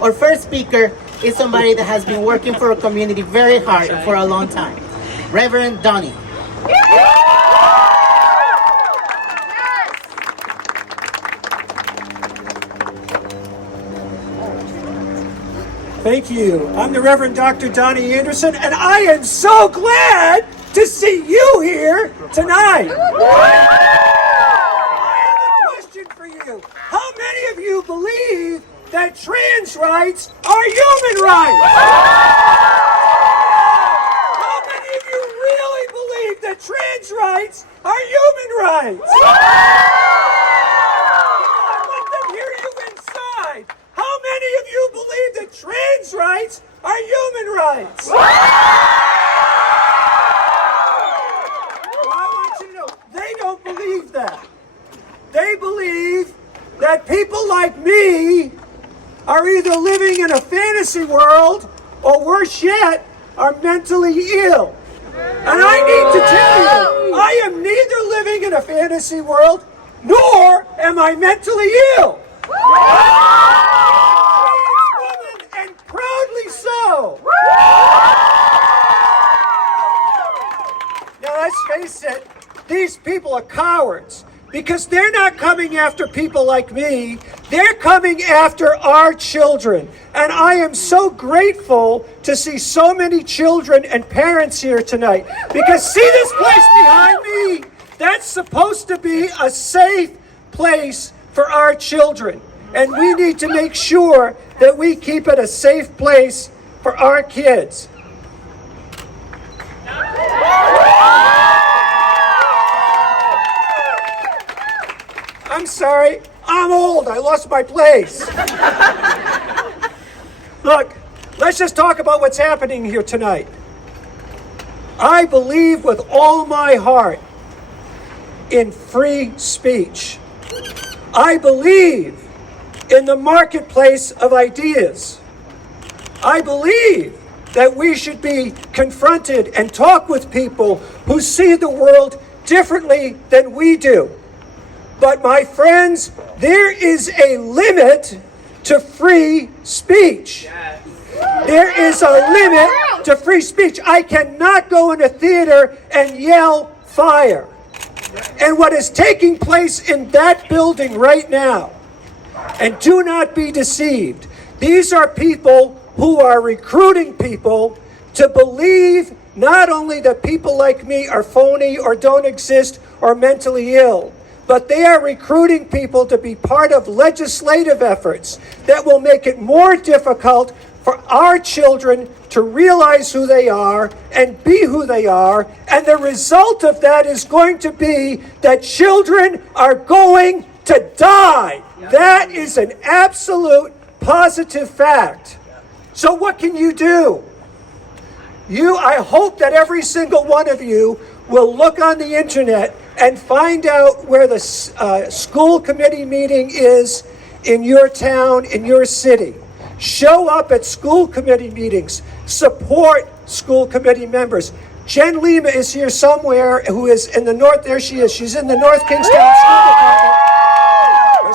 Our first speaker is somebody that has been working for our community very hard for a long time. Reverend Donnie. Thank you. I'm the Reverend Dr. Donnie Anderson, and I am so glad to see you here tonight. I have a question for you. How many of you believe that trans rights are human rights? How many of you really believe that trans rights are human rights? Let them hear you inside. How many of you believe that trans rights are human rights? Well, I want you to know, they don't believe that. They believe that people like me are either living in a fantasy world or, worse yet, are mentally ill. And I need to tell you, I am neither living in a fantasy world nor am I mentally ill. And proudly so. Now let's face it, these people are cowards because they're not coming after people like me. They're coming after our children. And I am so grateful to see so many children and parents here tonight. Because see this place behind me? That's supposed to be a safe place for our children. And we need to make sure that we keep it a safe place for our kids. I'm sorry, I'm old. I lost my place. Look, let's just talk about what's happening here tonight. I believe with all my heart in free speech. I believe in the marketplace of ideas. I believe that we should be confronted and talk with people who see the world differently than we do. But my friends, there is a limit to free speech. There is a limit to free speech. I cannot go in a theater and yell fire. And what is taking place in that building right now, and do not be deceived, these are people who are recruiting people to believe not only that people like me are phony or don't exist or mentally ill, but they are recruiting people to be part of legislative efforts that will make it more difficult for our children to realize who they are and be who they are. And the result of that is going to be that children are going to die. That is an absolute positive fact. So what can you do? I hope that every single one of you will look on the internet and find out where the school committee meeting is in your town, in your city. Show up at school committee meetings. Support school committee members. Jen Lima is here somewhere, who is in the north. There she is. She's in the North Kingstown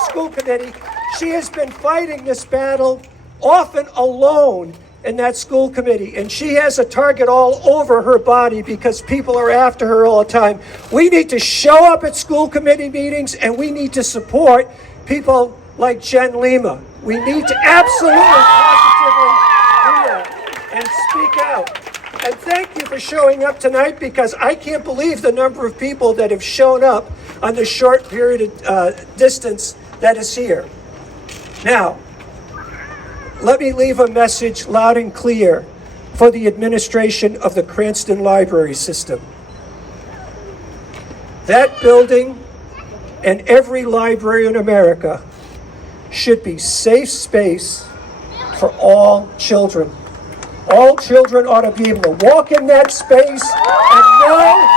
School Committee. She has been fighting this battle often alone in that school committee, and she has a target all over her body because people are after her all the time. We need to show up at school committee meetings, and we need to support people like Jen Lima. We need to absolutely positively do that and speak out. And thank you for showing up tonight, because I can't believe the number of people that have shown up on the short period of distance that is here. Now, let me leave a message loud and clear for the administration of the Cranston Library System. That building and every library in America should be safe space for all children. All children ought to be able to walk in that space and know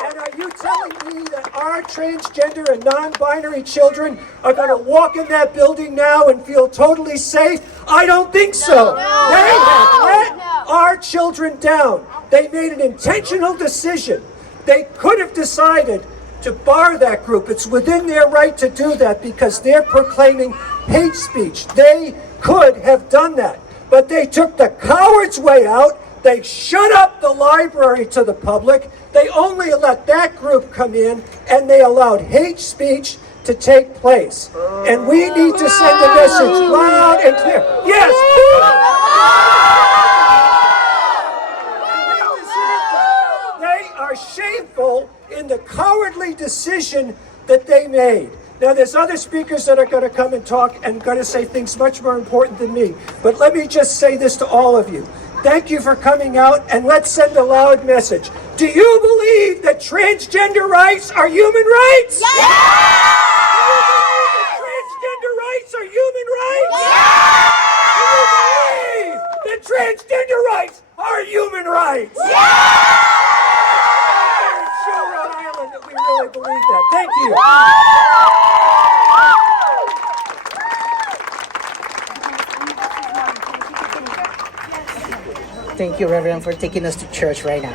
that it is safe. And are you telling me that our transgender and non-binary children are going to walk in that building now and feel totally safe? I don't think so. They have let our children down. They made an intentional decision. They could have decided to bar that group. It's within their right to do that because they're proclaiming hate speech. They could have done that, but they took the coward's way out. They shut up the library to the public. They only let that group come in, and they allowed hate speech to take place. And we need to send a message loud and clear. Yes! They are shameful in the cowardly decision that they made. Now, there's other speakers that are going to come and talk and going to say things much more important than me. But let me just say this to all of you. Thank you for coming out, and let's send a loud message. Do you believe that transgender rights are human rights? Yes! Do you believe that transgender rights are human rights? Yes! Do you believe that transgender rights are human rights? Yes! Show Rhode Island that we really believe that. Thank you. Thank you, Reverend, for taking us to church right now.